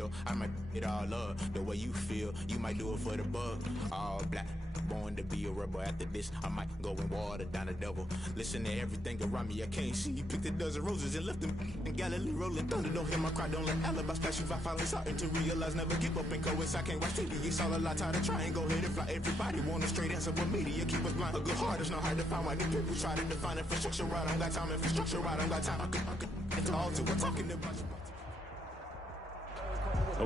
meal. I might it all up the way you feel. You might do it for the bug. All black, born to be a rebel. After this, I might go and water down the devil. Listen to everything around me, I can't see. Picked a dozen roses and left them in Galilee rolling thunder. Don't hear my cry, don't let alibis pass you. I finally starting to realize, never give up and coincide. Can't watch TV, it's all a lot. Tired of trying, go ahead and fly. Everybody want a straight answer, but media keep us blind. A good heart is not hard to find. Why these people try to define infrastructure right? I don't got time, infrastructure right? I don't got time. I could it's all to we're talking about you.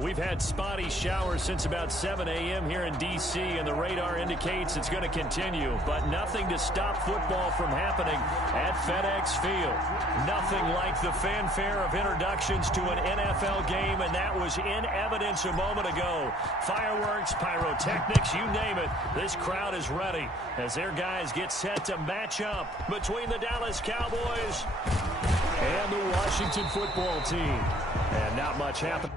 We've had spotty showers since about 7 a.m. here in D.C., and the radar indicates it's going to continue. But nothing to stop football from happening at FedEx Field. Nothing like the fanfare of introductions to an NFL game, and that was in evidence a moment ago. Fireworks, pyrotechnics, you name it. This crowd is ready as their guys get set to match up between the Dallas Cowboys and the Washington football team. And not much happened.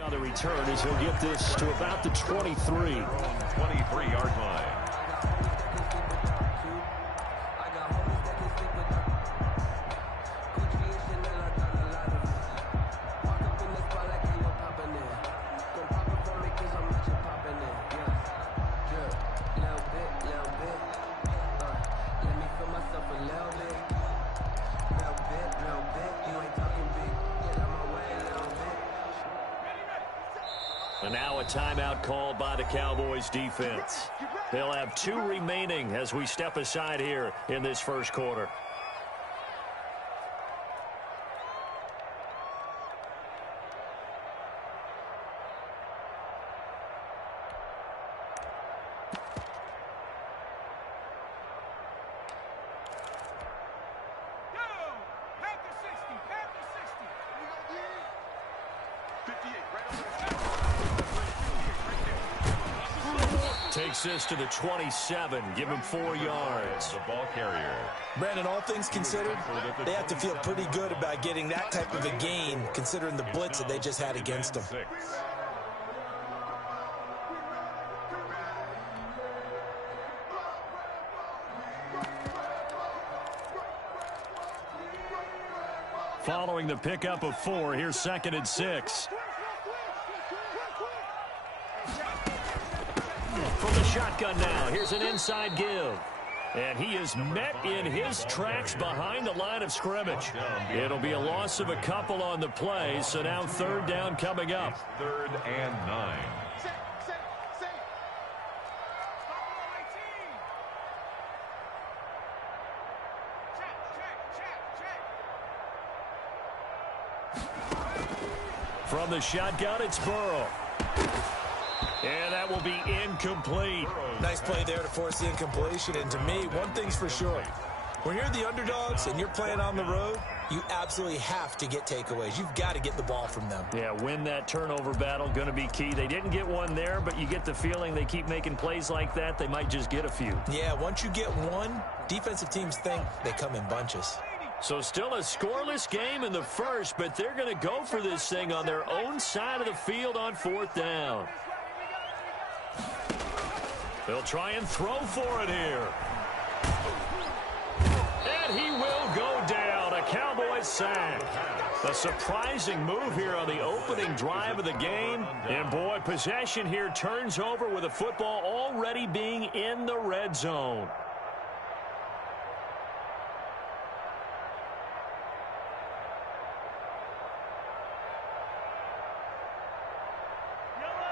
On the return as he'll get this to about the 23. 23-yard line. And now a timeout called by the Cowboys defense. They'll have 2 remaining as we step aside here in this first quarter. Takes this to the 27. Give him 4 yards. The ball carrier. Brandon, all things considered, they have to feel pretty good about getting that type of a gain, considering the blitz that they just had against them. Following the pickup of 4, here's 2nd and 6. From the shotgun now, here's an inside give. And he is met in his tracks behind the line of scrimmage. It'll be a loss of a couple on the play, so now 3rd down coming up. 3rd and 9. From the shotgun, it's Burrow. And that will be incomplete. Nice play there to force the incompletion. And to me, one thing's for sure. When you're the underdogs and you're playing on the road, you absolutely have to get takeaways. You've got to get the ball from them. Yeah, win that turnover battle, going to be key. They didn't get one there, but you get the feeling they keep making plays like that, they might just get a few. Yeah, once you get one, defensive teams think they come in bunches. So still a scoreless game in the first, but they're going to go for this thing on their own side of the field on 4th down. They'll try and throw for it here. And he will go down. A Cowboys sack. A surprising move here on the opening drive of the game. And boy, possession here turns over with the football already being in the red zone.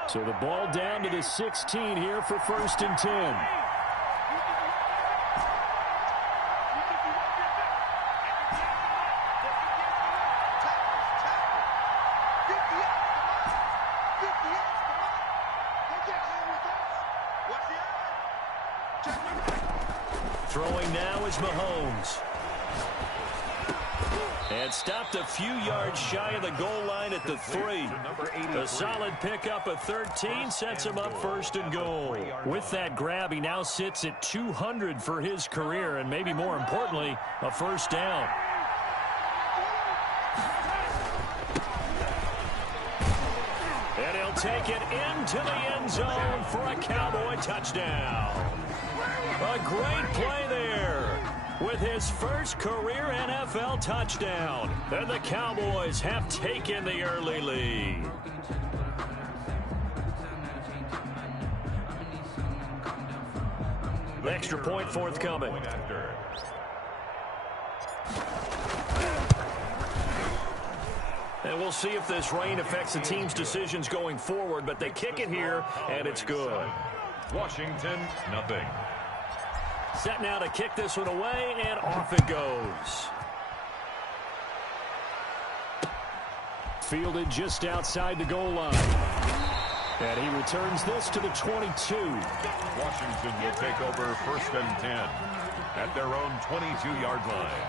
So the ball down to the 16 here for 1st and 10. Throwing now is Mahomes. And stopped a few yards shy of the goal line at the 3. A solid pickup of 13 sets him up first and goal. With that grab, he now sits at 200 for his career, and maybe more importantly, a first down. And he'll take it into the end zone for a Cowboy touchdown. A great play there with his first career NFL touchdown. And the Cowboys have taken the early lead. Extra point forthcoming. And we'll see if this rain affects the team's decisions going forward, but they kick it here, and it's good. Washington, nothing. Set now to kick this one away, and off it goes. Fielded just outside the goal line. And he returns this to the 22. Washington will take over 1st and 10 at their own 22-yard line.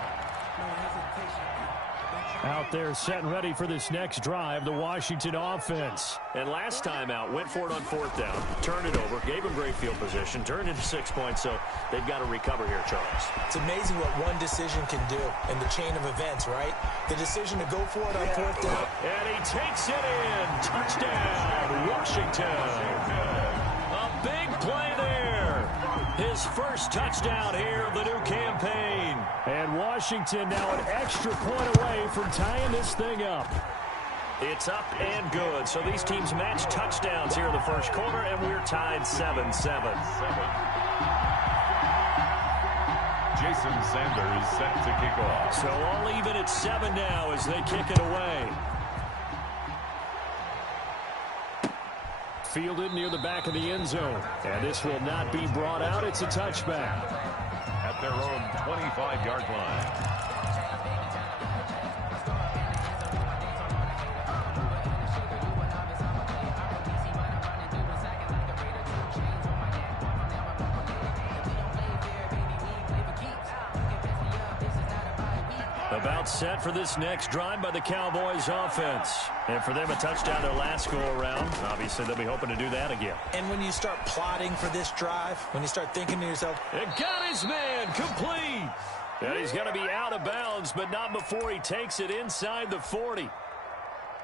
Out there set and ready for this next drive, the Washington offense. And last time out, went for it on 4th down, turned it over, gave him great field position, turned into 6 points, so they've got to recover here, Charles. It's amazing what one decision can do in the chain of events, right? The decision to go for it on 4th down. And he takes it in. Touchdown, Washington. A big play there. His first touchdown here of the new campaign. And Washington now an extra point away from tying this thing up. It's up and good. So these teams match touchdowns here in the first quarter, and we're tied 7-7. Jason Sanders set to kick off. So all even at 7 now as they kick it away. Fielded near the back of the end zone. And this will not be brought out. It's a touchback. At their own 25-yard line. About set for this next drive by the Cowboys offense. And for them, a touchdown their last go-around. Obviously, they'll be hoping to do that again. And when you start plotting for this drive, when you start thinking to yourself, it got his man complete. And he's going to be out of bounds, but not before he takes it inside the 40.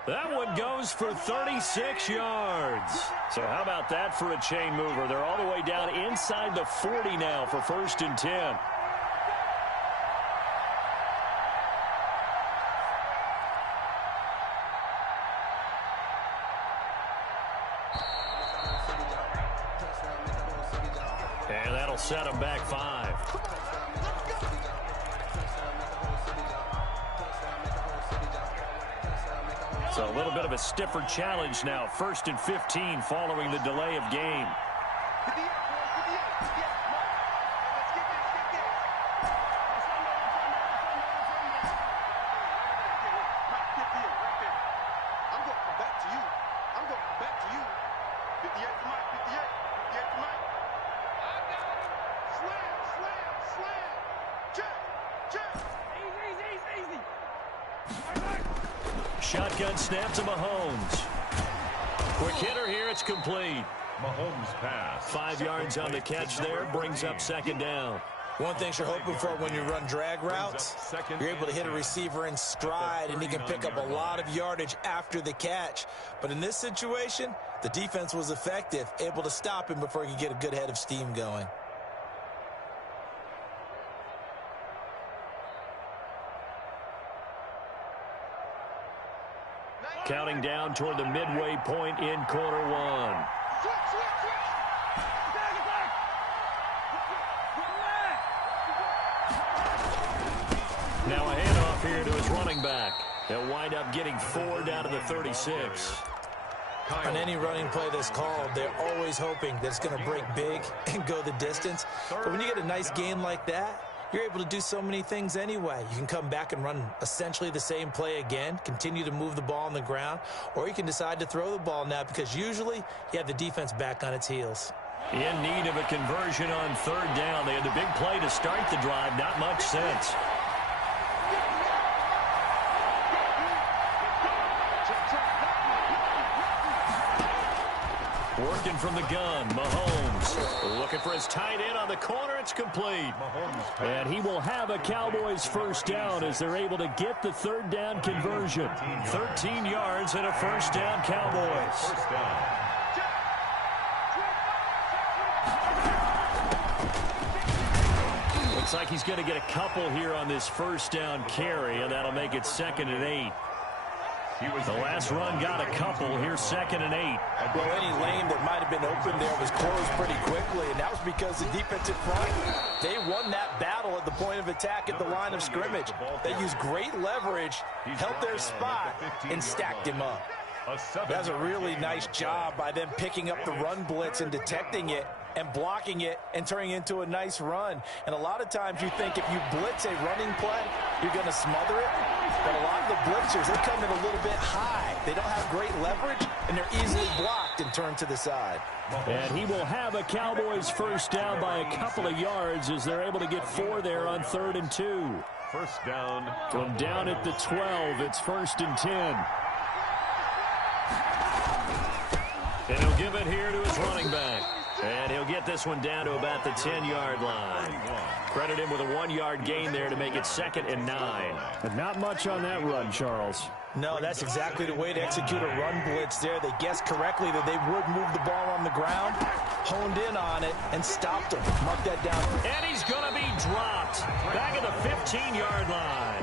That one goes for 36 yards. So how about that for a chain mover? They're all the way down inside the 40 now for 1st and 10. And that'll set him back 5. So a little bit of a stiffer challenge now. 1st and 15 following the delay of game. Shotgun snap to Mahomes. Quick hitter here, it's complete. Mahomes pass. 5 yards on the catch there, brings up 2nd down. one thing you're hoping for when you run drag routes, you're able to hit a receiver in stride, and he can pick up a lot of yardage after the catch. But in this situation, the defense was effective, able to stop him before he could get a good head of steam going. Counting down toward the midway point in quarter one. Now a handoff here to his running back. They'll wind up getting 4 down to the 36. On any running play that's called, they're always hoping that it's going to break big and go the distance. But when you get a nice game like that, you're able to do so many things anyway. You can come back and run essentially the same play again, continue to move the ball on the ground, or you can decide to throw the ball now because usually you have the defense back on its heels. In need of a conversion on third down. They had the big play to start the drive. Not much sense. Working from the gun, Mahomes. Looking for his tight end on the corner. It's complete. And he will have a Cowboys first down as they're able to get the third down conversion. 13 yards and a first down, Cowboys. First down. Looks like he's going to get a couple here on this first down carry, and that'll make it 2nd and 8. The last run got a couple. Here's 2nd and 8. Well, any lane that might have been open there was closed pretty quickly, and that was because the defensive front, they won that battle at the point of attack at the line of scrimmage. They used great leverage, held their spot, and stacked him up. That's a really nice job by them picking up the run blitz and detecting it and blocking it and turning it into a nice run. And a lot of times you think if you blitz a running play, you're going to smother it. But a lot of the blitzers, they come in a little bit high. They don't have great leverage, and they're easily blocked and turned to the side. And he will have a Cowboys first down by a couple of yards as they're able to get 4 there on 3rd and 2. First down. From down at the 12, it's 1st and 10. And he'll give it here to his running back. And he'll get this one down to about the 10-yard line. Credit him with a 1-yard gain there to make it 2nd and 9. But not much on that run, Charles. No, that's exactly the way to execute a run blitz there. They guessed correctly that they would move the ball on the ground, honed in on it, and stopped him. Mark that down. And he's going to be dropped back at the 15-yard line.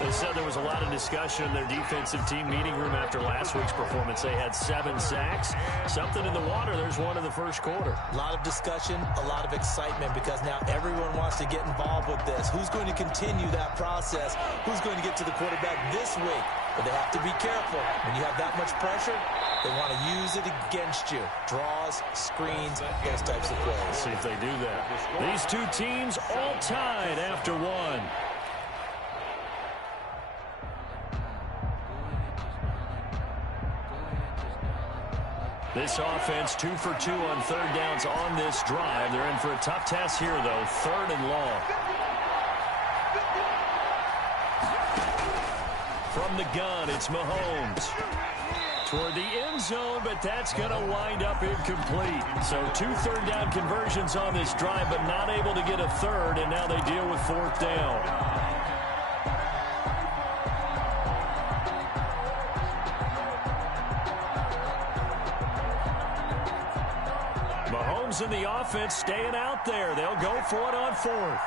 They said there was a lot of discussion in their defensive team meeting room after last week's performance. They had 7 sacks. Something in the water. There's one in the first quarter. A lot of discussion, a lot of excitement, because now everyone wants to get involved with this. Who's going to continue that process? Who's going to get to the quarterback this week? But they have to be careful. When you have that much pressure, they want to use it against you. Draws, screens, those types of plays. Let's see if they do that. These two teams all tied after one. This offense 2 for 2 on third downs on this drive. They're in for a tough test here, though. 3rd and long. From the gun, it's Mahomes. Toward the end zone, but that's going to wind up incomplete. So 2 third down conversions on this drive, but not able to get a third, and now they deal with 4th down. Mahomes and the offense staying out there. They'll go for it on 4th.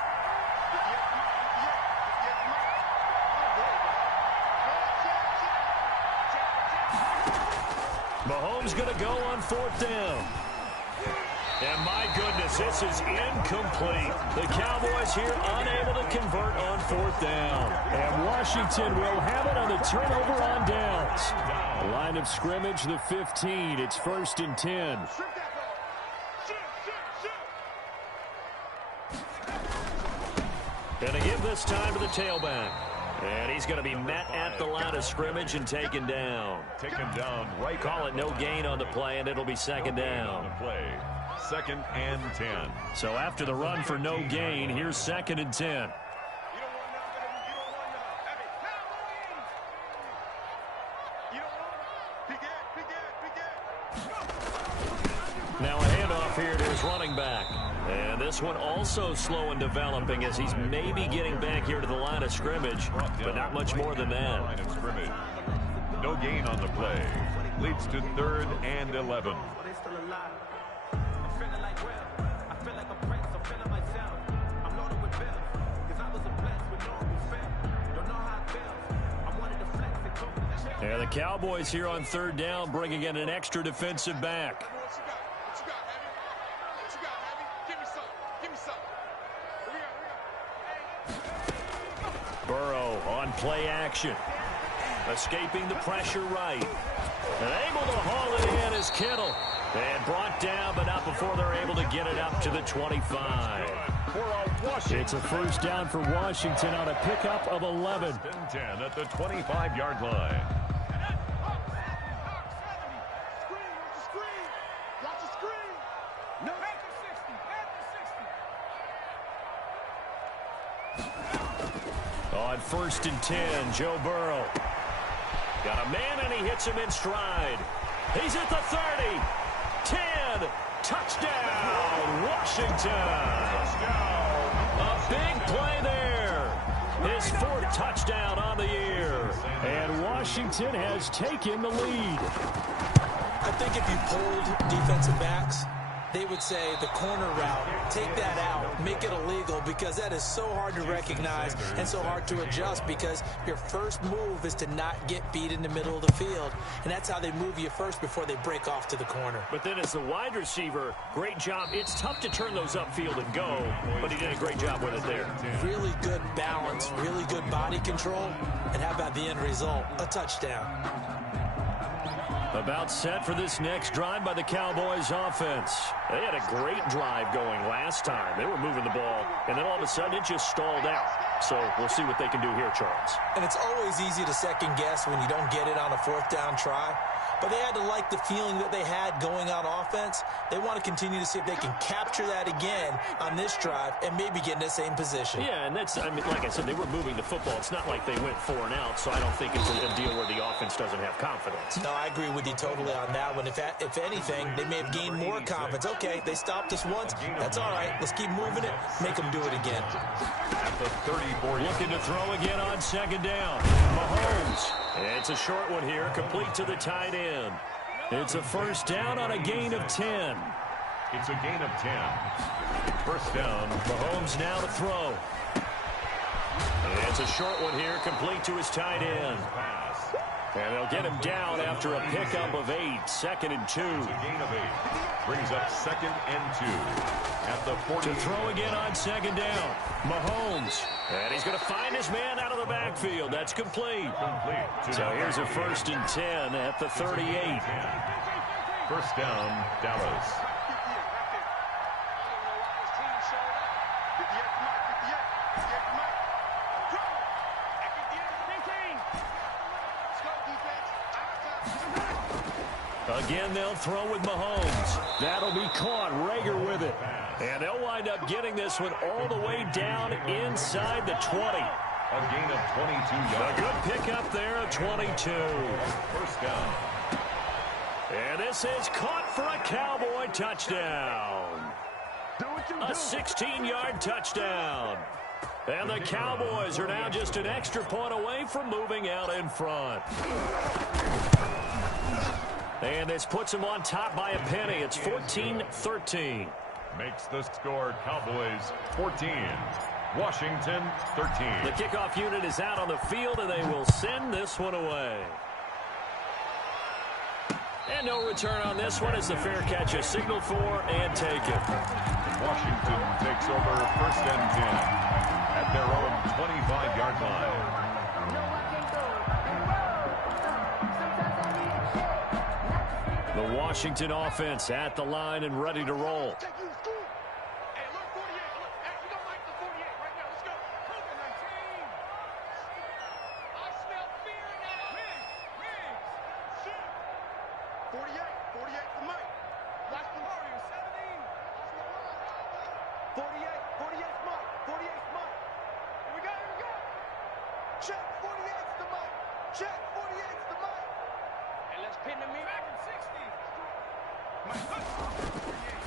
Mahomes going to go on 4th down. And my goodness, this is incomplete. The Cowboys here unable to convert on 4th down. And Washington will have it on the turnover on downs. Line of scrimmage, the 15. It's 1st and 10. Going to give this time to the tailback. And he's going to be met at the line of scrimmage and taken down. Taken down right. Call it no gain on the play, and it'll be 2nd down. On the play. 2nd and 10. So after the run for no gain, here's 2nd and 10. Now a handoff here to his running back. And this one also slow and developing as he's maybe getting back here to the line of scrimmage, but not much more than that. Line of scrimmage. No gain on the play. Leads to 3rd and 11. Yeah, the Cowboys here on 3rd down bringing in an extra defensive back. Burrow on play action. Escaping the pressure right. And able to haul it in is Kittle. And brought down, but not before they're able to get it up to the 25. It's a first down for Washington on a pickup of 11. 10 at the 25-yard line. On 1st and 10, Joe Burrow. Got a man, and he hits him in stride. He's at the 30. 10. Touchdown, Washington. A big play there. His 4th touchdown on the year. And Washington has taken the lead. I think if you polled defensive backs, they would say the corner route, take that out, make it illegal, because that is so hard to recognize and so hard to adjust, because your first move is to not get beat in the middle of the field. And that's how they move you first before they break off to the corner. But then as the wide receiver, great job. It's tough to turn those upfield and go, but he did a great job with it there. Really good balance, really good body control. And how about the end result? A touchdown. About set for this next drive by the Cowboys offense. They had a great drive going last time. They were moving the ball, and then all of a sudden it just stalled out. So we'll see what they can do here, Charles. And it's always easy to second guess when you don't get it on a 4th down try. But they had to like the feeling that they had going on offense. They want to continue to see if they can capture that again on this drive and maybe get in the same position. Yeah, and that's, I mean, like I said, they were moving the football. It's not like they went 4 and out, so I don't think it's a deal where the offense doesn't have confidence. No, I agree with you totally on that one. If anything, they may have gained more confidence. Okay, they stopped us once. That's all right. Let's keep moving it. Make them do it again. At the 34. Looking to throw again on 2nd down. Mahomes. It's a short one here, complete to the tight end. It's a 1st down on a gain of 10. It's a gain of 10. 1st down. Mahomes now to throw. It's a short one here, complete to his tight end. Pass. And they'll get him down after a pickup of 8, 2nd and 2. It's a gain of 8. Brings up 2nd and 2. At the 40. To throw again on 2nd down. Mahomes. And he's going to find his man out of the backfield. That's complete. So here's a 1st and 10 at the 38. 1st down, Dallas. Again, they'll throw with Mahomes. That'll be caught. Rager with it. And they'll wind up getting this one all the way down inside the 20. A gain of 22 yards. A good pickup there of 22. 1st down. And this is caught for a Cowboy touchdown. A 16-yard touchdown. And the Cowboys are now just an extra point away from moving out in front. And this puts them on top by a penny. It's 14-13. Makes the score Cowboys 14. Washington 13. The kickoff unit is out on the field, and they will send this one away. And no return on this one as the fair catch is signaled for and taken. Washington takes over 1st and 10 at their own 25-yard line. The Washington offense at the line and ready to roll.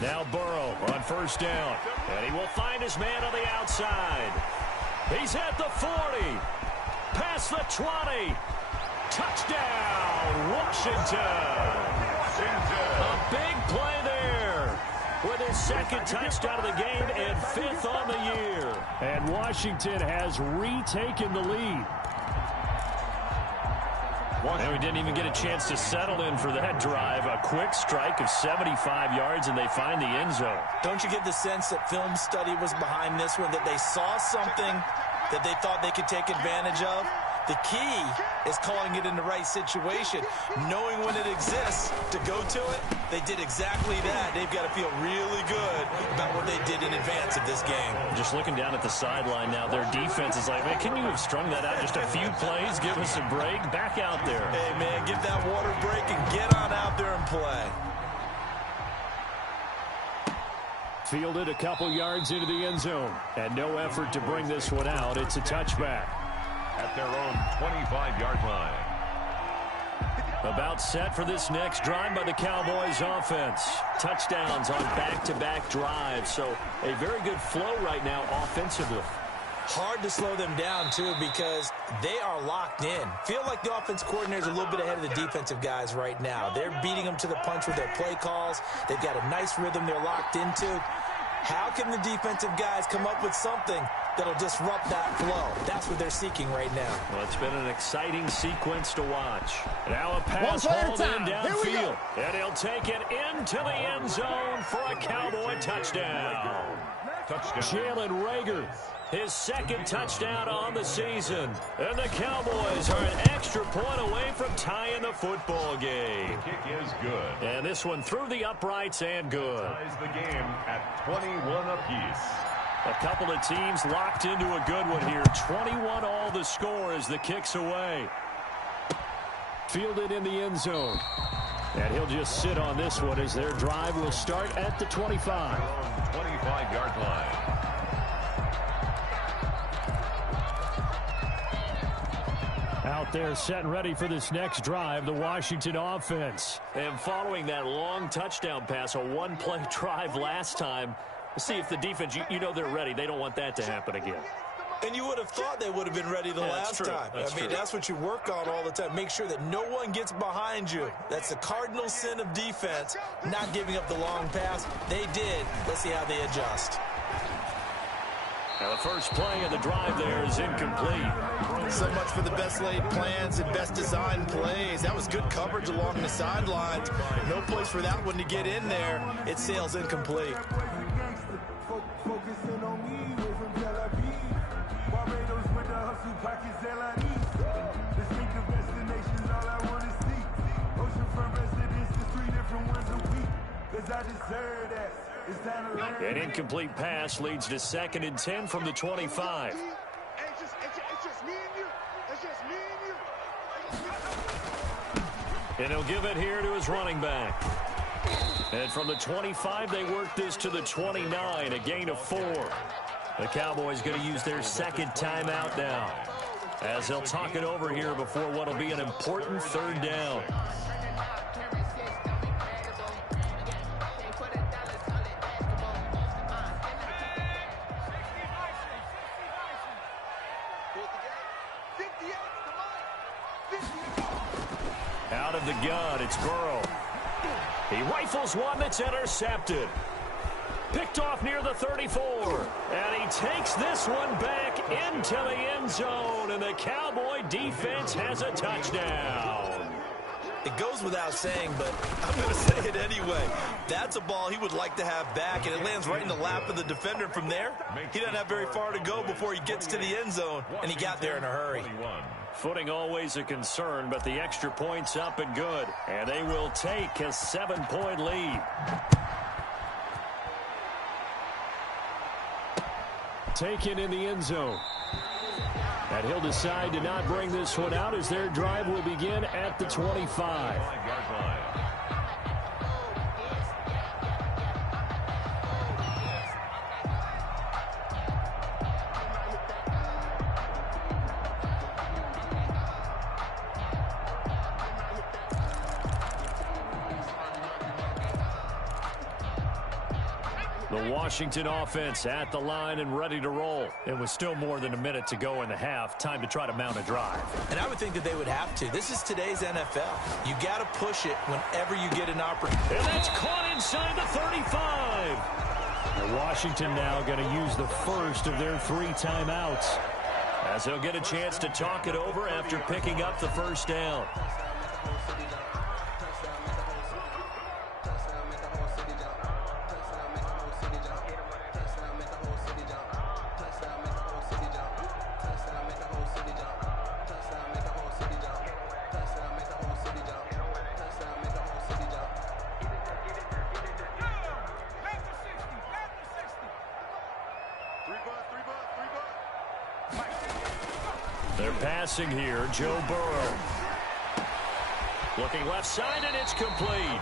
Now Burrow on 1st down. And he will find his man on the outside. He's at the 40. Past the 20. Touchdown, Washington. A big play there. With his 2nd touchdown of the game and 5th on the year. And Washington has retaken the lead. And we didn't even get a chance to settle in for that drive. A quick strike of 75 yards, and they find the end zone. Don't you get the sense that film study was behind this one, that they saw something that they thought they could take advantage of? The key is calling it in the right situation, knowing when it exists to go to it. They did exactly that. They've got to feel really good about what they did in advance of this game. Just looking down at the sideline now, their defense is like, man, can you have strung that out just a few plays? Give us a break. Back out there. Hey, man, give that water break and get on out there and play. Fielded a couple yards into the end zone. And no effort to bring this one out. It's a touchback. at their own 25-yard line. About set for this next drive by the Cowboys offense. Touchdowns on back-to-back drives, so a very good flow right now offensively. Hard to slow them down, too, because they are locked in. Feel like the offense coordinator is a little bit ahead of the defensive guys right now. They're beating them to the punch with their play calls. They've got a nice rhythm they're locked into. How can the defensive guys come up with something that'll disrupt that flow? That's what they're seeking right now. Well, it's been an exciting sequence to watch. Now a pass hauled in downfield. And he'll take it into the end zone for a Cowboy touchdown. Jalen Reagor, his second touchdown on the season. And the Cowboys are an extra point away from tying the football game. The kick is good. And this one through the uprights and good. Ties the game at 21 apiece. A couple of teams locked into a good one here. 21 all the score as the kick's away. Fielded in the end zone. And he'll just sit on this one as their drive will start at the 25. 25-yard line. Out there set and ready for this next drive, the Washington offense. And following that long touchdown pass, a one-play drive last time, see if the defense, you know they're ready. They don't want that to happen again. And you would have thought they would have been ready the last time. That's what you work on all the time. Make sure that no one gets behind you. That's the cardinal sin of defense, not giving up the long pass. They did. Let's see how they adjust. Now the first play of the drive there is incomplete. So much for the best laid plans and best designed plays. That was good coverage along the sidelines. No place for that one to get in there. It sails incomplete. An incomplete pass leads to 2nd and 10 from the 25. And he'll give it here to his running back. And from the 25, they work this to the 29, a gain of 4. The Cowboys going to use their second timeout now, as they'll talk it over here before what will be an important 3rd down. Out of the gun, it's Burrow. He rifles one that's intercepted. Picked off near the 34. And he takes this one back into the end zone. And the Cowboy defense has a touchdown. It goes without saying, but I'm going to say it anyway. That's a ball he would like to have back, and it lands right in the lap of the defender from there. He doesn't have very far to go before he gets to the end zone, and he got there in a hurry. Footing always a concern, but the extra point's up and good. And they will take a 7-point lead. Taken in the end zone. And he'll decide to not bring this one out as their drive will begin at the 25. The Washington offense at the line and ready to roll. It was still more than a minute to go in the half. Time to try to mount a drive. And I would think that they would have to. This is today's NFL. You got to push it whenever you get an opportunity. And that's caught inside the 35. And Washington now going to use the first of their 3 timeouts, as they'll get a chance to talk it over after picking up the first down. They're passing here, Joe Burrow. Looking left side, and it's complete.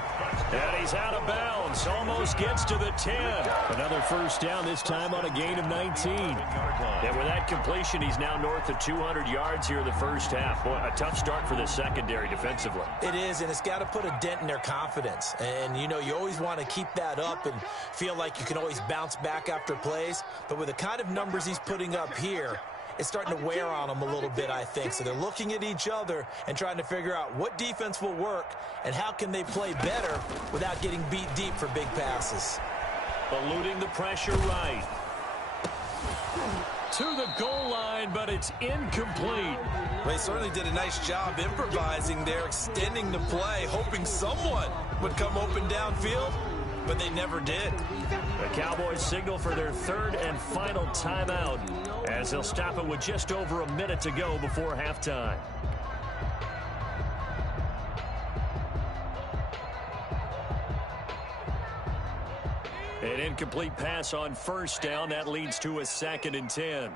And he's out of bounds. Almost gets to the 10. Another first down, this time on a gain of 19. And with that completion, he's now north of 200 yards here in the first half. Boy, a tough start for the secondary defensively. It is, and it's got to put a dent in their confidence. And, you know, you always want to keep that up and feel like you can always bounce back after plays. But with the kind of numbers he's putting up here, it's starting to wear on them a little bit, I think. So they're looking at each other and trying to figure out what defense will work and how can they play better without getting beat deep for big passes. Eluding the pressure right. To the goal line, but it's incomplete. They certainly did a nice job improvising there, extending the play, hoping someone would come open downfield, but they never did. The Cowboys signal for their third and final timeout as they'll stop it with just over a minute to go before halftime. An incomplete pass on first down. That leads to a 2nd and 10.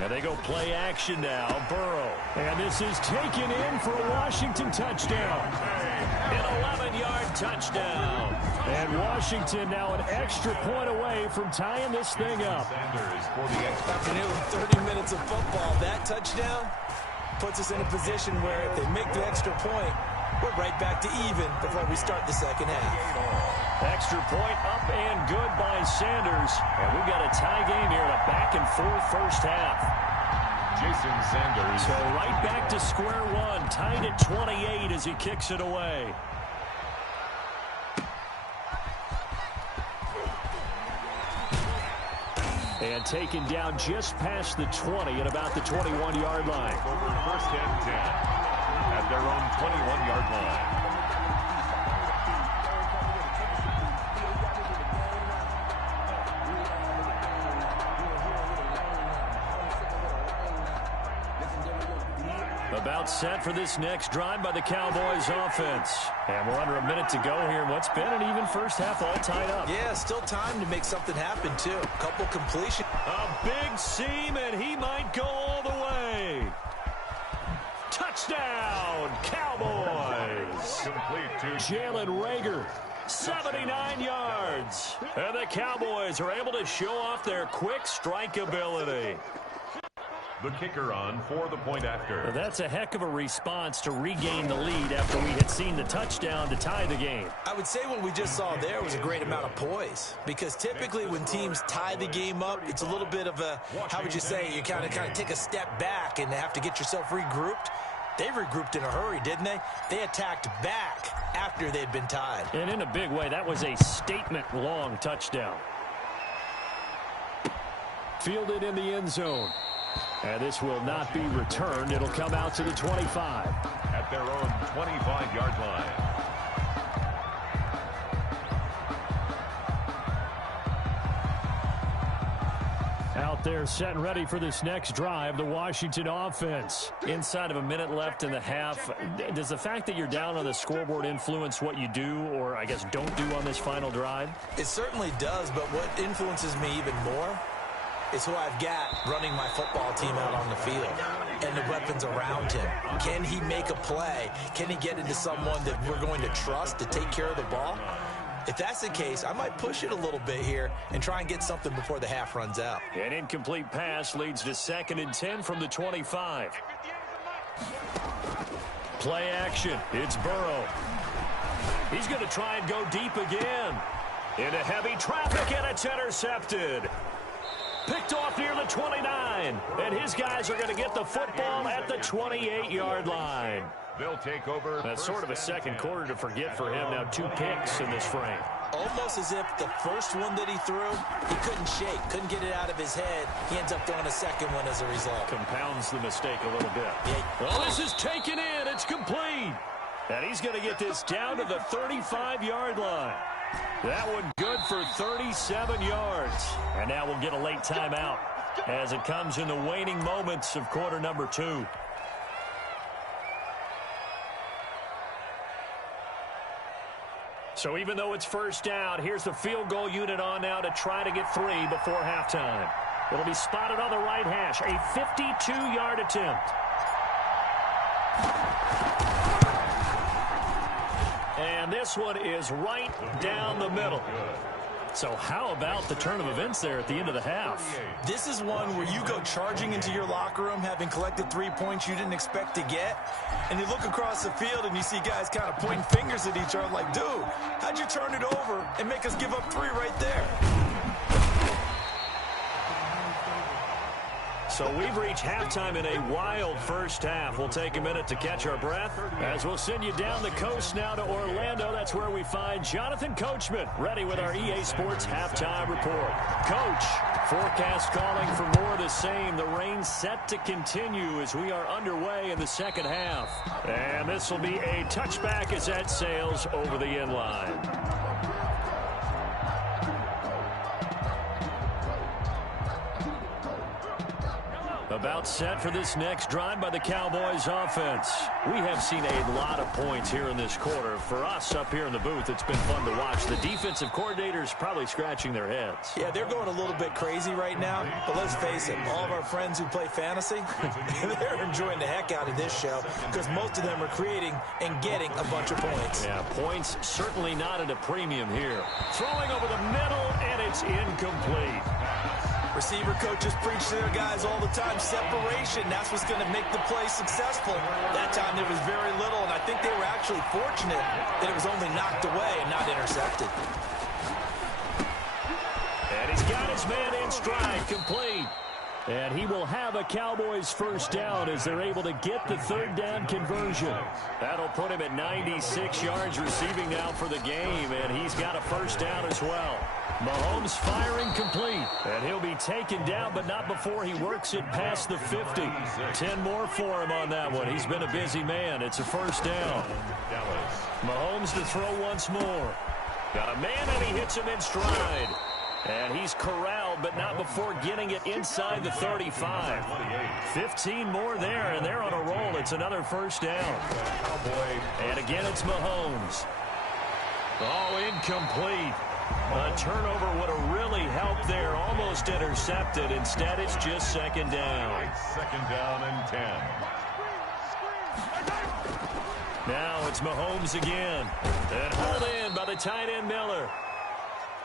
Now they go play action now. Burrow. And this is taken in for a Washington touchdown. An 11-yard touchdown. And Washington now an extra point away from tying this thing up. After nearly 30 minutes of football, that touchdown puts us in a position where if they make the extra point, we're right back to even before we start the second half. Extra point up and good by Sanders. And we've got a tie game here in a back-and-forth first half. Jason Sanders. So right back to square one, tied at 28 as he kicks it away. And taken down just past the 20 at about the 21-yard line. Over first and 10 at their own 21-yard line. About set for this next drive by the Cowboys offense. And we're under a minute to go here in what's been an even first half, all tied up. Yeah, still time to make something happen, too. Couple completion. A big seam, and he might go all the way. Touchdown, Cowboys. Complete to Jalen Reagor, 79 yards. And the Cowboys are able to show off their quick strike ability. the kicker on for the point after. That's a heck of a response to regain the lead after we had seen the touchdown to tie the game. I would say what we just saw there was a great amount of poise, because typically when teams tie the game up, it's a little bit of a, how would you say, you kind of take a step back and have to get yourself regrouped. They regrouped in a hurry, didn't they? They attacked back after they'd been tied. And in a big way, that was a statement-long touchdown. Fielded in the end zone. And this will not be returned. It'll come out to the 25. At their own 25-yard line. Out there set and ready for this next drive, the Washington offense. Inside of a minute left in the half, does the fact that you're down on the scoreboard influence what you do, or I guess don't do on this final drive? It certainly does, but what influences me even more is who I've got running my football team out on the field and the weapons around him. Can he make a play? Can he get into someone that we're going to trust to take care of the ball? If that's the case, I might push it a little bit here and try and get something before the half runs out. An incomplete pass leads to 2nd and 10 from the 25. Play action. It's Burrow. He's going to try and go deep again. Into heavy traffic, and it's intercepted. Picked off near the 29. And his guys are going to get the football at the 28-yard line. They'll take over. That's sort of a second quarter to forget for him. Now 2 picks in this frame. Almost as if the first one that he threw, he couldn't shake, couldn't get it out of his head. He ends up throwing a second one as a result. Compounds the mistake a little bit. Yeah. Well, this is taken in. It's complete. And he's going to get this down to the 35-yard line. That one good for 37 yards. And now we'll get a late timeout as it comes in the waning moments of quarter number 2. So even though it's first down, here's the field goal unit on now to try to get 3 before halftime. It'll be spotted on the right hash. A 52-yard attempt. And this one is right down the middle. So how about the turn of events there at the end of the half? This is one where you go charging into your locker room having collected 3 points you didn't expect to get, and you look across the field and you see guys kind of pointing fingers at each other like, dude, how'd you turn it over and make us give up 3 right there? So we've reached halftime in a wild first half. We'll take a minute to catch our breath as we'll send you down the coast now to Orlando. That's where we find Jonathan Coachman ready with our EA Sports halftime report. Coach, forecast calling for more of the same. The rain set to continue as we are underway in the second half. And this will be a touchback as that sails over the end line. About set for this next drive by the Cowboys offense. We have seen a lot of points here in this quarter. For us up here in the booth, it's been fun to watch. The defensive coordinators probably scratching their heads. Yeah, they're going a little bit crazy right now, but let's face it, all of our friends who play fantasy, they're enjoying the heck out of this show because most of them are creating and getting a bunch of points. Yeah, points certainly not at a premium here. Throwing over the middle, and it's incomplete. Receiver coaches preach to their guys all the time. Separation, that's what's going to make the play successful. That time there was very little, and I think they were actually fortunate that it was only knocked away and not intercepted. And he's got his man in stride, complete. And he will have a Cowboys first down as they're able to get the third down conversion. That'll put him at 96 yards receiving now for the game, and he's got a first down as well. Mahomes firing complete, and he'll be taken down, but not before he works it past the 50. 10 more for him on that one. He's been a busy man. It's a first down. Mahomes to throw once more. Got a man, and he hits him in stride. And he's corralled, but not before getting it inside the 35. 15 more there, and they're on a roll. It's another first down. And again, it's Mahomes. Oh, incomplete. A turnover would have really helped there. Almost intercepted. Instead, it's just second down. Second down and 10. Now it's Mahomes again. And hauled in by the tight end Miller.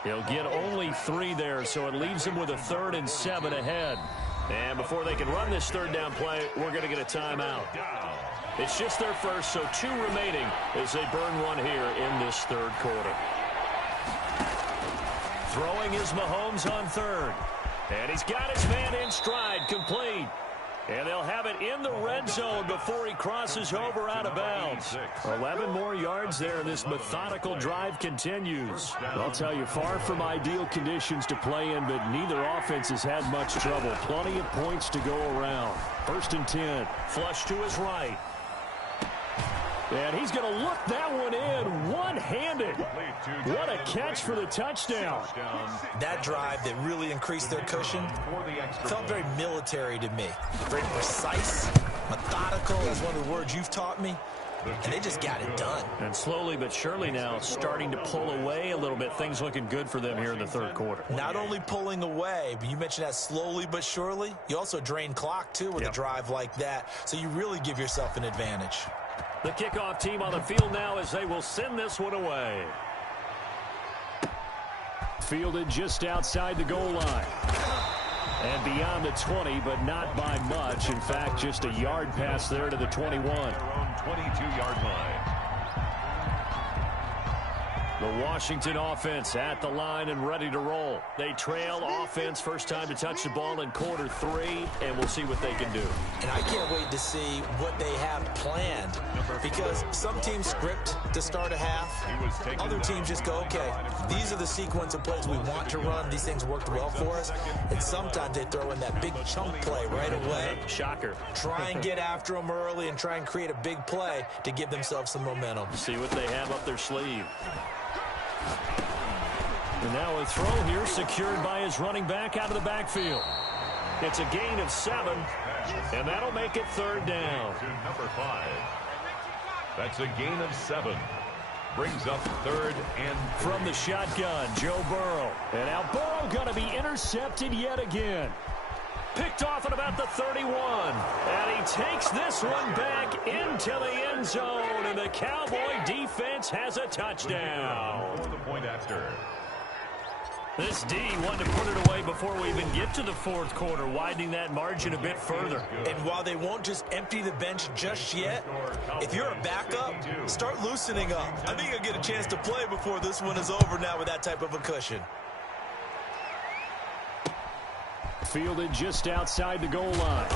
He'll get only 3 there, so it leaves him with a 3rd and 7 ahead. And before they can run this third down play, we're going to get a timeout. It's just their first, so 2 remaining as they burn one here in this third quarter. Throwing is Mahomes on 3rd. And he's got his man in stride, complete. And they'll have it in the red zone before he crosses over out of bounds. 11 more yards there, and this methodical drive continues. I'll tell you, far from ideal conditions to play in, but neither offense has had much trouble. Plenty of points to go around. 1st and 10. Flush to his right. And he's going to look that one in one-handed. What a catch for the touchdown. That drive that really increased their cushion felt very military to me. Very precise, methodical. That's one of the words you've taught me. And they just got it done. And slowly but surely now starting to pull away a little bit. Things looking good for them here in the third quarter. Not only pulling away, but you mentioned that slowly but surely. You also drain clock, too, with a drive like that. So you really give yourself an advantage. The kickoff team on the field now as they will send this one away. Fielded just outside the goal line. And beyond the 20, but not by much. In fact, just a yard pass there to the 21. Their own 22-yard line. The Washington offense at the line and ready to roll. They trail offense, first time to touch the ball in quarter 3, and we'll see what they can do. And I can't wait to see what they have planned, because some teams script to start a half. Other teams just go, okay, these are the sequence of plays we want to run. These things worked well for us. And sometimes they throw in that big chunk play right away. Shocker. Try and get after them early and try and create a big play to give themselves some momentum. See what they have up their sleeve. And now a throw here secured by his running back out of the backfield. It's a gain of 7, and that'll make it third down. To number 5. That's a gain of 7. Brings up 3rd and 3. From the shotgun, Joe Burrow. And now Burrow going to be intercepted yet again. Picked off at about the 31. And he takes this one back into the end zone. And the Cowboy defense has a touchdown. For the point after. This D wanted to put it away before we even get to the fourth quarter, widening that margin a bit further. And while they won't just empty the bench just yet, if you're a backup, start loosening up. I think you'll get a chance to play before this one is over now with that type of a cushion. Fielded just outside the goal line.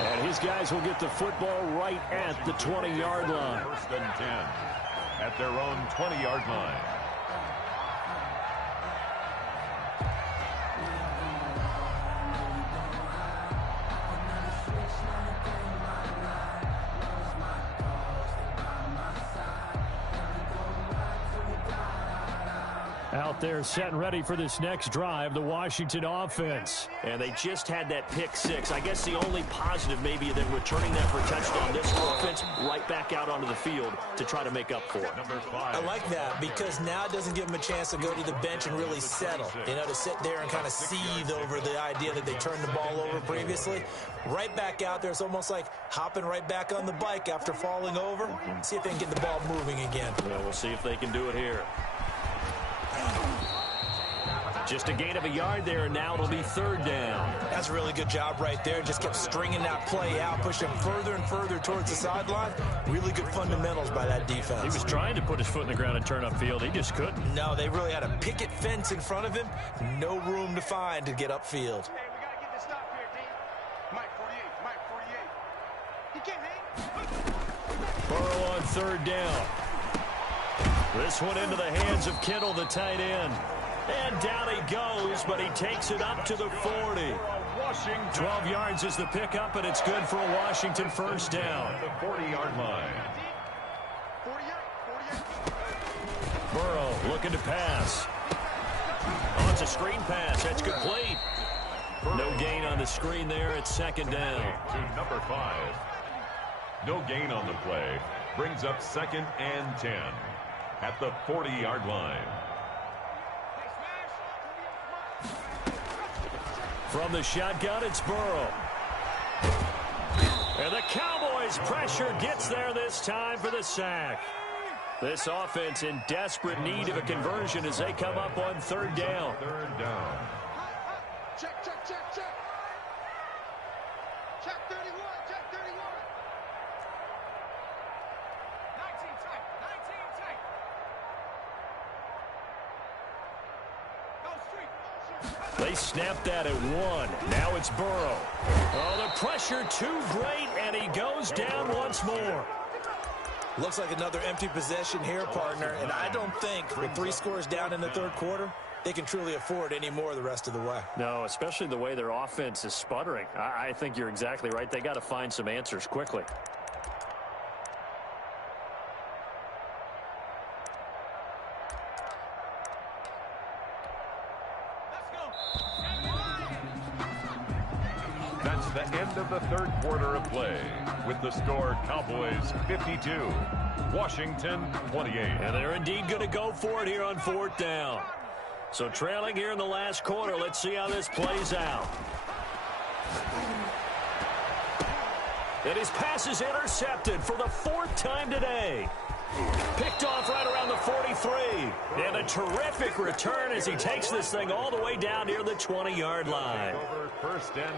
And his guys will get the football right at the 20-yard line. First and 10 at their own 20-yard line. Out there set and ready for this next drive, the Washington offense. And they just had that pick six. I guess the only positive maybe that returning that for a touchdown, this offense right back out onto the field to try to make up for it. Number 5. I like that because now it doesn't give them a chance to go to the bench and really settle. You know, to sit there and kind of seethe over the idea that they turned the ball over previously. Right back out there, it's almost like hopping right back on the bike after falling over. See if they can get the ball moving again. Yeah, we'll see if they can do it here. Just a gain of a yard there, and now it'll be third down. That's a really good job right there. Just kept stringing that play out, pushing him further and further towards the sideline. Really good fundamentals by that defense. He was trying to put his foot in the ground and turn upfield. He just couldn't. No, they really had a picket fence in front of him. No room to find to get upfield. Hey, we got to get this stop here, D. Mike 48. He can't hang. Burrow on third down. This one into the hands of Kittle, the tight end. And down he goes, but he takes it up to the 40. 12 yards is the pickup, and it's good for a Washington first down. The 40-yard line. 48. Burrow looking to pass. Oh, it's a screen pass. That's complete. No gain on the screen there. It's second down. To number 5. No gain on the play. Brings up second and 10 at the 40-yard line. From the shotgun, it's Burrow. And the Cowboys' pressure gets there this time for the sack. This offense in desperate need of a conversion as they come up on third down. Third down. Check. Check 31. Check 31. 19 tight. Go street. They snapped that at 1. Now it's Burrow. Oh, the pressure too great, and he goes down once more. Looks like another empty possession here, partner. And I don't think with 3 scores down in the third quarter, they can truly afford any more the rest of the way. No, especially the way their offense is sputtering. I think you're exactly right. They got to find some answers quickly. That's the end of the third quarter of play. With the score, Cowboys 52, Washington 28. And they're indeed going to go for it here on fourth down. So trailing here in the last quarter, let's see how this plays out. And his pass is intercepted for the 4th time today. Picked off right around the 43. And a terrific return as he takes this thing all the way down near the 20-yard line.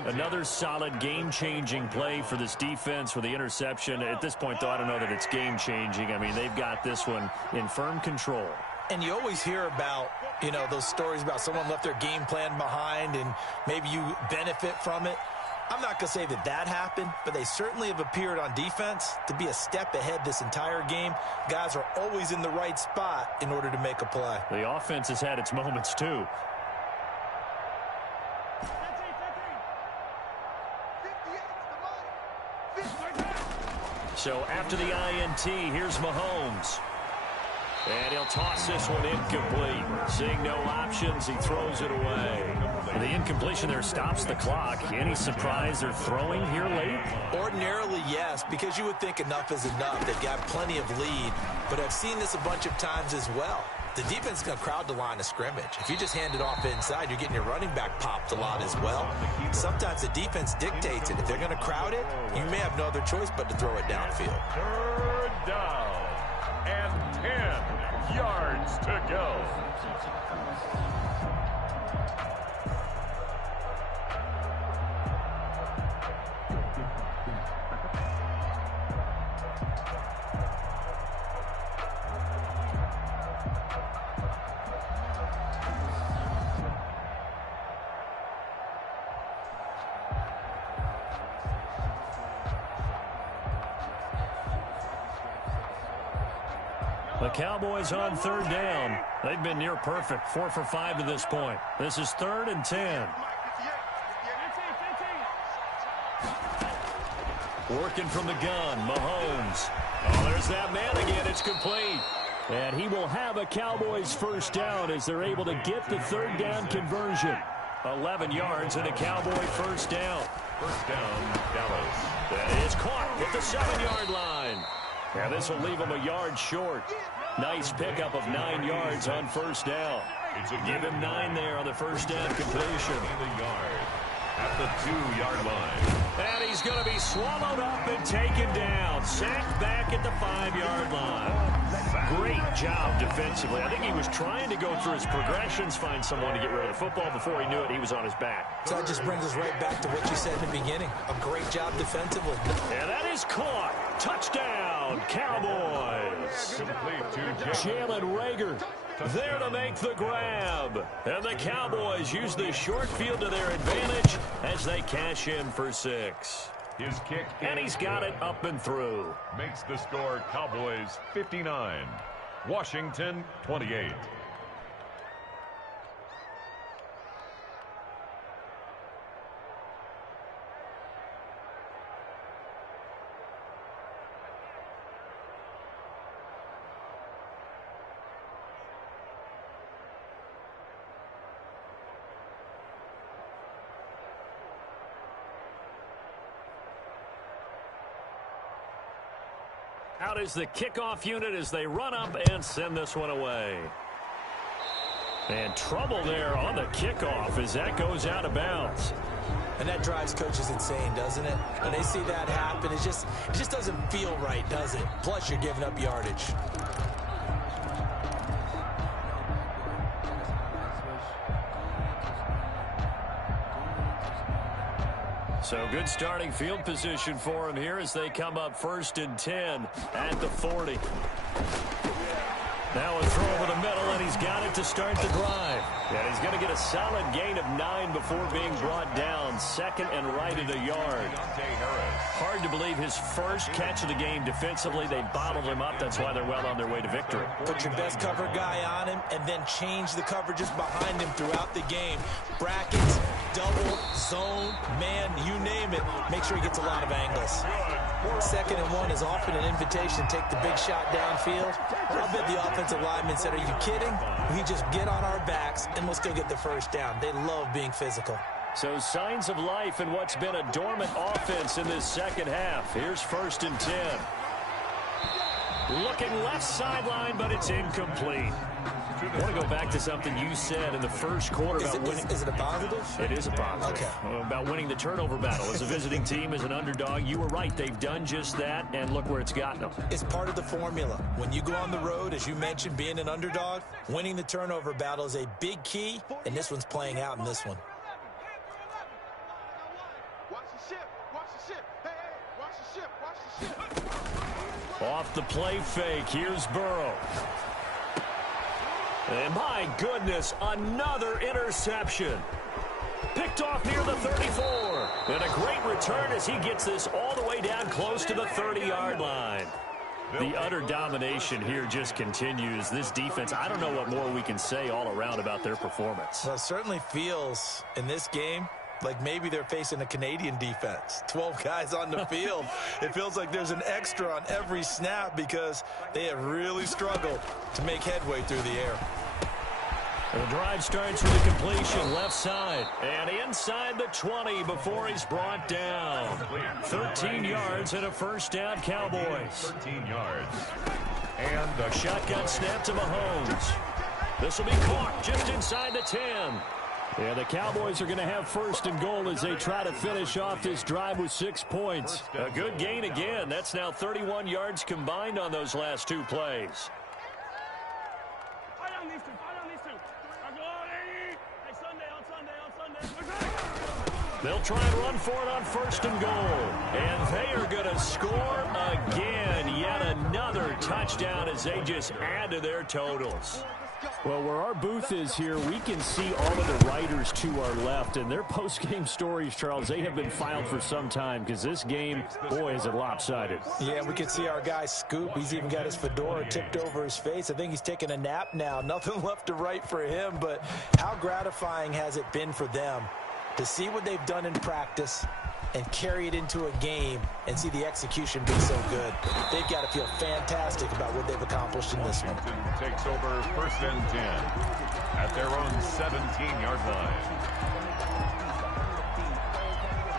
Another solid game-changing play for this defense with the interception. At this point, though, I don't know that it's game-changing. I mean, they've got this one in firm control. And you always hear about, you know, those stories about someone left their game plan behind and maybe you benefit from it. I'm not going to say that that happened, but they certainly have appeared on defense to be a step ahead this entire game. Guys are always in the right spot in order to make a play. The offense has had its moments, too. So after the INT, here's Mahomes. And he'll toss this one incomplete. Seeing no options, he throws it away. The incompletion there stops the clock. Any surprise they're throwing here late? Ordinarily, yes, because you would think enough is enough. They've got plenty of lead, but I've seen this a bunch of times as well. the defense is going to crowd the line of scrimmage. If you just hand it off inside, you're getting your running back popped a lot as well. Sometimes the defense dictates it. If they're going to crowd it, you may have no other choice but to throw it downfield. Third down and 10 yards to go. The Cowboys on third down. They've been near perfect, 4 for 5 to this point. This is 3rd and 10. Working from the gun, Mahomes. Oh, there's that man again. It's complete. And he will have a Cowboys first down as they're able to get the third down conversion. 11 yards and a Cowboy first down. First down, Dallas. That is caught at the 7-yard line. Now this will leave him a yard short. Nice pickup of 9 yards on first down. Give him 9 there on the first down completion. At the 2-yard line. And he's going to be swallowed up and taken down. Sacked back at the 5-yard line. Great job defensively. I think he was trying to go through his progressions, find someone to get rid of the football. Before he knew it, he was on his back. So that just brings us right back to what you said in the beginning. A great job defensively. And that is caught. Touchdown, Cowboys. Jalen Reagor there to make the grab. And the Cowboys use the short field to their advantage as they cash in for 6. His kick, and he's got it up and through. Makes the score Cowboys 59, Washington 28. Out is the kickoff unit as they run up and send this one away. And trouble there on the kickoff as that goes out of bounds. And that drives coaches insane, doesn't it? When they see that happen, it just doesn't feel right, does it? Plus, you're giving up yardage. So good starting field position for him here as they come up 1st and 10 at the 40. Now a throw over the middle, and he's got it to start the drive. And he's going to get a solid gain of 9 before being brought down. 2nd and right at a yard. Hard to believe his first catch of the game defensively. They bottled him up. That's why they're well on their way to victory. Put your best cover guy on him and then change the coverages behind him throughout the game. Brackets, double, zone, man, you name it. Make sure he gets a lot of angles. 2nd and 1 is often an invitation to take the big shot downfield. I'll bet the offensive lineman said, are you kidding? We just get on our backs and let's go get the first down. They love being physical. So signs of life in what's been a dormant offense in this second half. Here's 1st and 10. Looking left sideline, but it's incomplete. I want to go back to something you said in the first quarter about winning. Is it a positive? It is a positive. Okay. About winning the turnover battle. As a visiting team, as an underdog, you were right. They've done just that, and look where it's gotten them. It's part of the formula. When you go on the road, as you mentioned, being an underdog, winning the turnover battle is a big key, and this one's playing out in this one. Watch the ship. Watch the ship. Hey, watch the ship. Watch the ship. Off the play fake, here's Burrow. And my goodness, another interception. Picked off near the 34. And a great return as he gets this all the way down close to the 30-yard line. The utter domination here just continues. This defense, I don't know what more we can say all around about their performance. Well, it certainly feels in this game like maybe they're facing a Canadian defense. 12 guys on the field. It feels like there's an extra on every snap because they have really struggled to make headway through the air. The drive starts with a completion left side and inside the 20 before he's brought down. 13 yards and a first down, Cowboys. 13 yards. And a shotgun snap to Mahomes. This will be caught just inside the 10. Yeah, the Cowboys are going to have first and goal as they try to finish off this drive with 6 points. A good gain again. That's now 31 yards combined on those last 2 plays. They'll try and run for it on first and goal. And they are going to score again. Yet another touchdown as they just add to their totals. Well, where our booth is here, we can see all of the writers to our left. And their post-game stories, Charles, they have been filed for some time because this game, boy, is it lopsided. Yeah, we can see our guy Scoop. He's even got his fedora tipped over his face. I think he's taking a nap now. Nothing left to write for him. But how gratifying has it been for them to see what they've done in practice and carry it into a game and see the execution be so good. They've got to feel fantastic about what they've accomplished in this one. Washington takes over first and 10 at their own 17-yard line.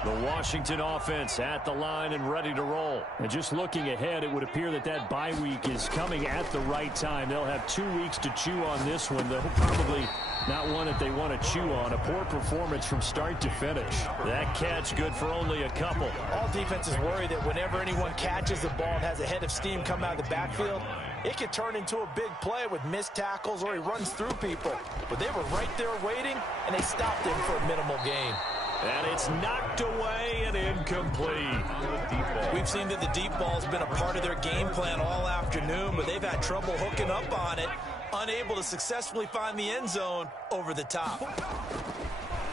The Washington offense at the line and ready to roll. And just looking ahead, it would appear that that bye week is coming at the right time. They'll have 2 weeks to chew on this one. They'll probably not one that they want to chew on. A poor performance from start to finish. That catch good for only a couple. All defenses worry that whenever anyone catches the ball and has a head of steam come out of the backfield, it could turn into a big play with missed tackles or he runs through people. But they were right there waiting, and they stopped him for a minimal gain. And it's knocked away and incomplete. We've seen that the deep ball's been a part of their game plan all afternoon, but they've had trouble hooking up on it, unable to successfully find the end zone over the top.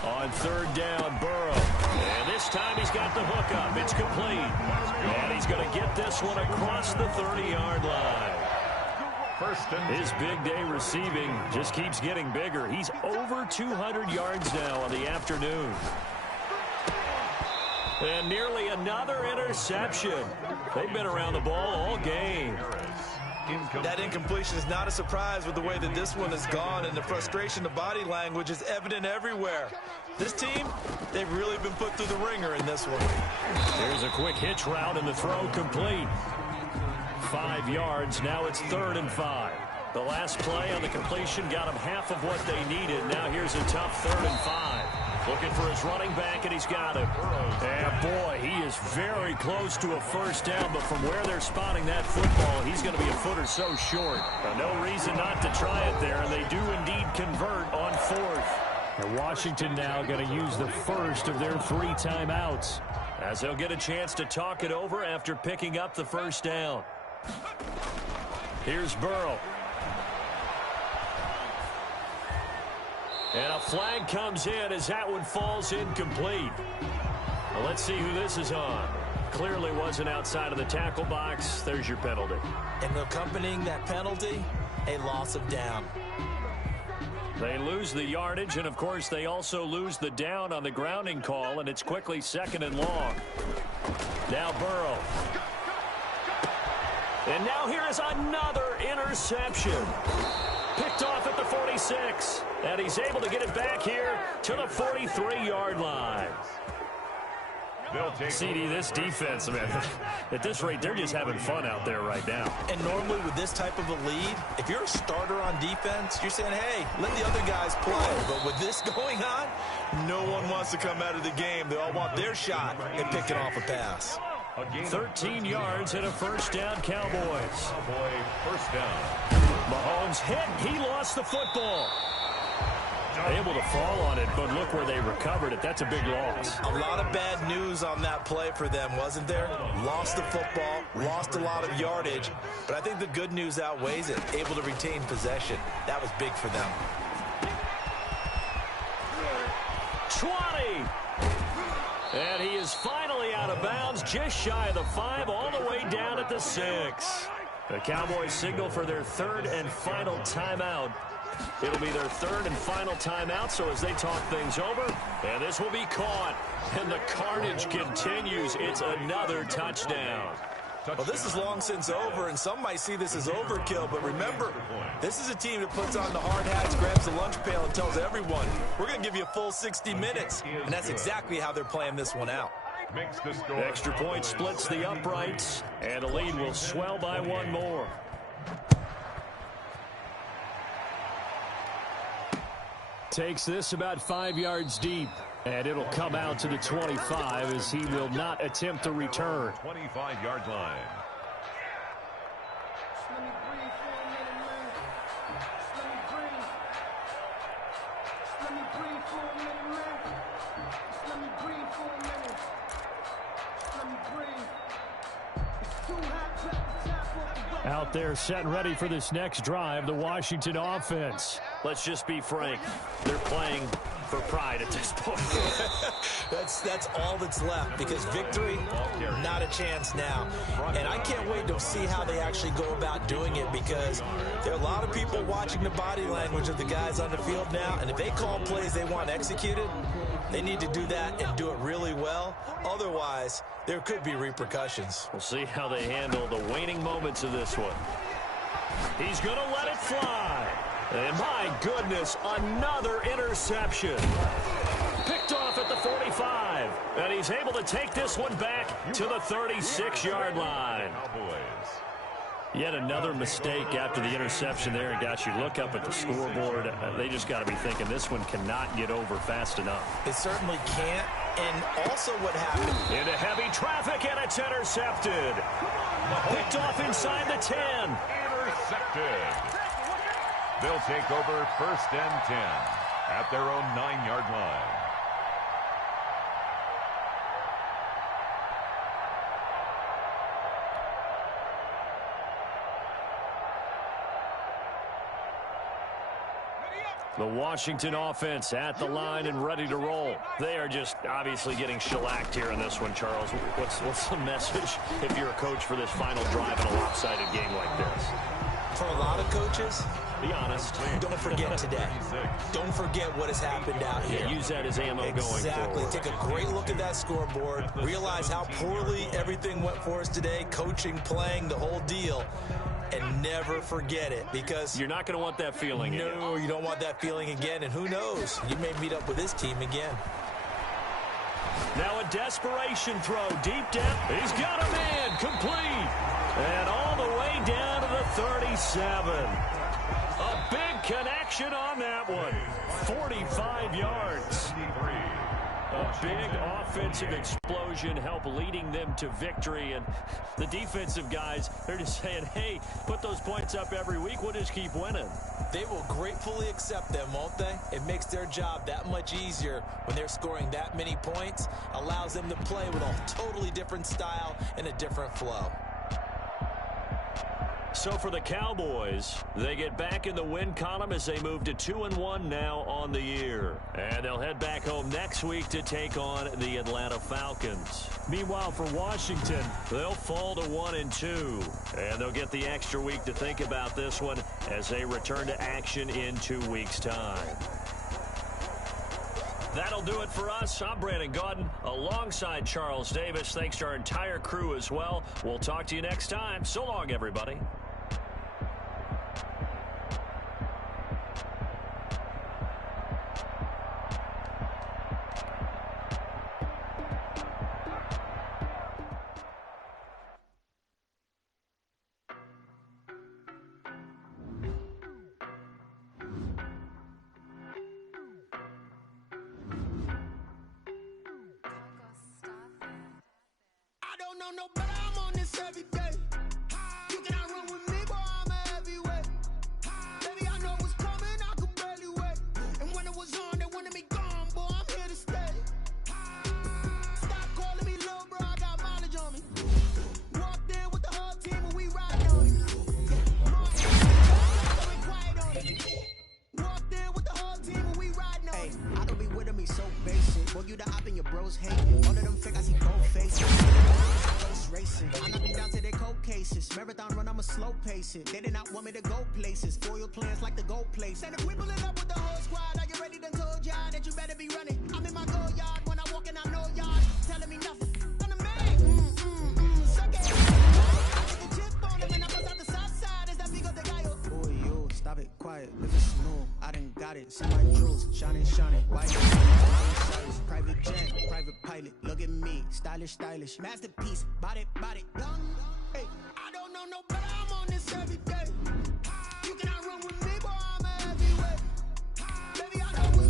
On third down, Burrow. And this time he's got the hook up. It's complete. And he's going to get this one across the 30-yard line. His big day receiving just keeps getting bigger. He's over 200 yards now on the afternoon. And nearly another interception. They've been around the ball all game. That incompletion is not a surprise with the way that this one has gone, and the frustration of body language is evident everywhere. This team, they've really been put through the ringer in this one. There's a quick hitch route and the throw complete. 5 yards. Now it's 3rd and 5. The last play on the completion got them half of what they needed. Now here's a tough 3rd and 5. Looking for his running back, and he's got him. And boy, he is very close to a first down, but from where they're spotting that football, he's going to be a foot or so short. No reason not to try it there, and they do indeed convert on 4th. And Washington now going to use the first of their 3 timeouts, as they'll get a chance to talk it over after picking up the first down. Here's Burrow. And a flag comes in as that one falls incomplete. Well, let's see who this is on. Clearly wasn't outside of the tackle box. There's your penalty. And accompanying that penalty, a loss of down. They lose the yardage, and of course they also lose the down on the grounding call, and it's quickly 2nd and long. Now Burrow. And now here is another interception. Picked off at the 46. And he's able to get it back here to the 43-yard line. CD, this defense, man, at this rate, they're just having fun out there right now. And normally with this type of a lead, if you're a starter on defense, you're saying, hey, let the other guys play. But with this going on, no one wants to come out of the game. They all want their shot at picking off a pass. 13 yards and a first down, Cowboys. First down. Mahomes hit. He lost the football. Able to fall on it, but look where they recovered it. That's a big loss. A lot of bad news on that play for them, wasn't there? Lost the football, lost a lot of yardage, but I think the good news outweighs it. Able to retain possession. That was big for them. 20. And he is finally out of bounds, just shy of the 5, all the way down at the 6. The Cowboys signal for their 3rd and final timeout. It'll be their 3rd and final timeout, so as they talk things over, and this will be caught. And the carnage continues. It's another touchdown. Well, this is long since over, and some might see this as overkill, but remember, this is a team that puts on the hard hats, grabs the lunch pail, and tells everyone, we're going to give you a full 60 minutes, and that's exactly how they're playing this one out. Extra point splits the uprights, and the lead will swell by 1 more. Takes this about 5 yards deep, and it'll come out to the 25 as he will not attempt to return. 25-yard line. Out there set and ready for this next drive, the Washington offense. Let's just be frank. They're playing for pride at this point. That's all that's left, because victory, not a chance now. And I can't wait to see how they actually go about doing it, because there are a lot of people watching the body language of the guys on the field now, and if they call plays they want executed, they need to do that and do it really well. Otherwise, there could be repercussions. We'll see how they handle the waning moments of this one. He's going to let it fly. And my goodness, another interception. Picked off at the 45. And he's able to take this one back to the 36-yard line. Yet another mistake after the interception there. And gosh, you look up at the scoreboard, they just got to be thinking this one cannot get over fast enough. It certainly can't. And also what happened. Into heavy traffic, and it's intercepted. Picked off inside the 10. Intercepted. They'll take over 1st and 10 at their own 9-yard line. The Washington offense at the line and ready to roll. They are just obviously getting shellacked here in this one, Charles. What's the message if you're a coach for this final drive in a lopsided game like this? For a lot of coaches, be honest. Don't forget today. Don't forget what has happened out here. Yeah, use that as ammo going forward. Exactly. Take a great look at that scoreboard. Realize how poorly everything went for us today. Coaching, playing, the whole deal. And never forget it, because you're not going to want that feeling again. No, you don't want that feeling again. And who knows? You may meet up with this team again. Now a desperation throw deep down. He's got a man complete. And all the way down to the 37. A big connection on that one. 45 yards. A big offensive explosion helped leading them to victory. And the defensive guys, they're just saying, hey, put those points up every week. We'll just keep winning. They will gratefully accept them, won't they? It makes their job that much easier when they're scoring that many points. Allows them to play with a totally different style and a different flow. So for the Cowboys, they get back in the win column as they move to 2-1 now on the year. And they'll head back home next week to take on the Atlanta Falcons. Meanwhile, for Washington, they'll fall to 1-2. And they'll get the extra week to think about this one as they return to action in 2 weeks' time. That'll do it for us. I'm Brandon Gaudin alongside Charles Davis. Thanks to our entire crew as well. We'll talk to you next time. So long, everybody. No, but I'm on this every day. You cannot run with me, boy, I'm a heavyweight. Baby, I know what's coming, I could barely wait. And when it was on, they wanted me gone, boy, I'm here to stay. Stop calling me little bro, I got mileage on me. Walked in with the whole team and we riding on it. Quiet on it. Walked in with the whole team and we riding on it. I don't be with me so basic. Boy, you the op and your bros hate. All of them fake, I see both faces. Racing. I knock them down to their cold cases. Marathon run, I'ma slow pace it. They did not want me to go places. Foil plans like the gold place. And if we pulling up with the whole squad, are you ready? Done told y'all that you better be running. I'm in my go yard when I walk in, I know y'all telling me nothing. I'm the man. Suck it. I get the chip on him and I bust out the south side. Is that because they got you? Boy, yo, stop it, quiet. If it's new, I done got it. See my jewels, shining, white. Private jet, private pilot. Look at me, stylish. Masterpiece, body, done. Hey, I don't know no better, I'm on this every day. You cannot run with me, boy, I'm a heavyweight. Baby, I know what's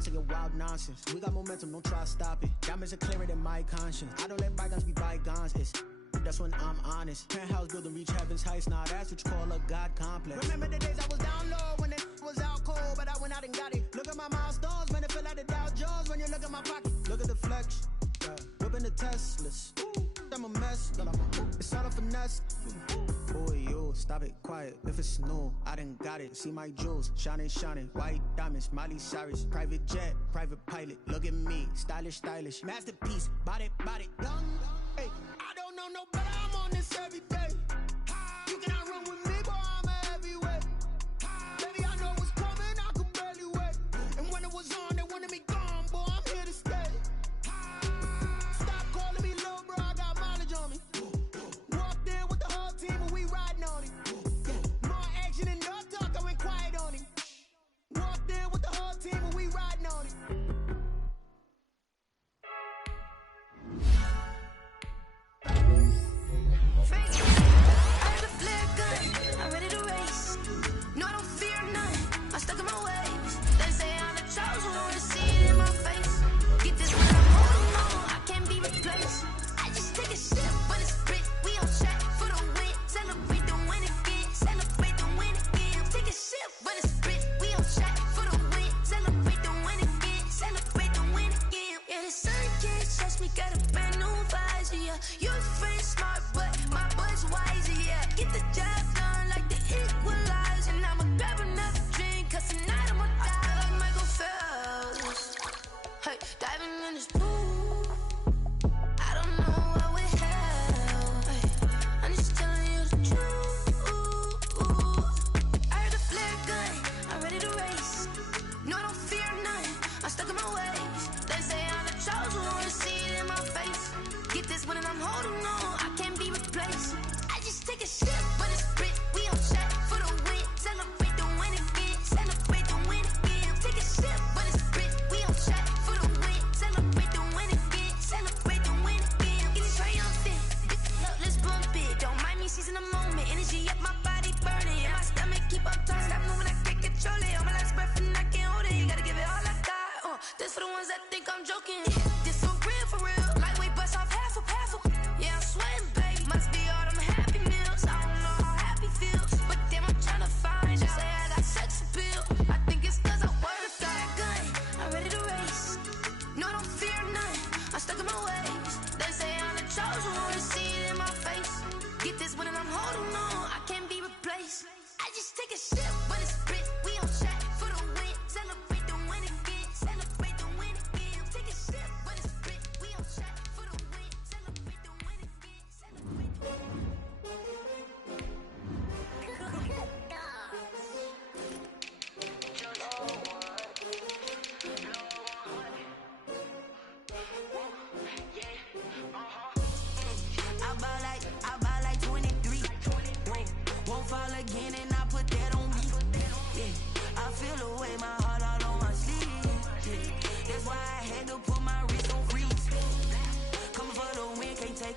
on to your wild nonsense. We got momentum, don't try to stop it. Diamonds are clearer than my conscience. I don't let bygones be bygones. That's when I'm honest. Penthouse building reach heaven's heights. Now that's what you call a God complex. Remember the days I was down low when it was out cold, but I went out and got it. Look at my milestones, man, it feel like the Dow Jones when you look at my pocket. Look at the flex, whipping the Teslas. I'm a mess, it's all a finesse. Boy, you stop it, quiet. If it's new, I done got it. See my jewels, shining, white diamonds, Miley Cyrus, private jet, private pilot. Look at me, stylish, masterpiece, body, young. Hey, I don't know no better. I'm on this every day. You cannot run with me, boy. I'm a heavyweight. Baby, I know what's coming. I could barely wait. And when it was on, they wanted me gone, boy. I'm here to stay. Stop calling me little bro. I got mileage on me. Walked in with the whole team and we riding on it. More action and no talk. I went quiet on him. Walked in with the whole team and we riding on it.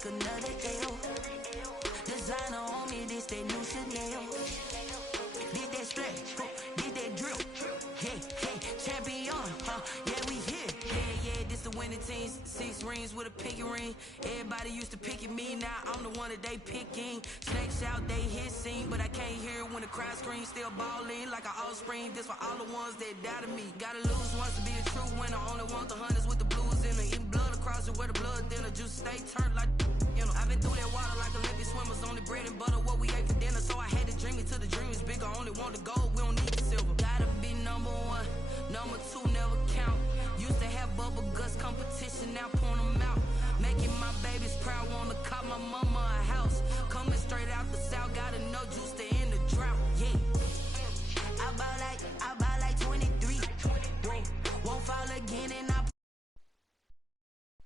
Another L. Designer on me, this that new Chanel. Did that stretch, did that drip. Yeah, champion, yeah, we here. Yeah, this the winning team. 6 rings with a pinky ring. Everybody used to pick at me, now I'm the one that they picking. Snakes out, they hit scene, but I can't hear it when the crowd screams. Still balling like an offspring. This for all the ones that doubted me. Gotta lose once to be a true winner. Only want the hunters with the blues in it. Eating blood across it where the blood dinner. Juice stay turned like, you know. I've been through that water like Olympic swimmers. Only bread and butter, what we ate for dinner. So I had to dream it till the dream is bigger. Only want the gold, we don't need the silver. Gotta be number 1, number 2 never count. Used to have bubble guts competition, now point them out. Making my babies proud, wanna cop my mama a house. Coming straight out the south, gotta know juice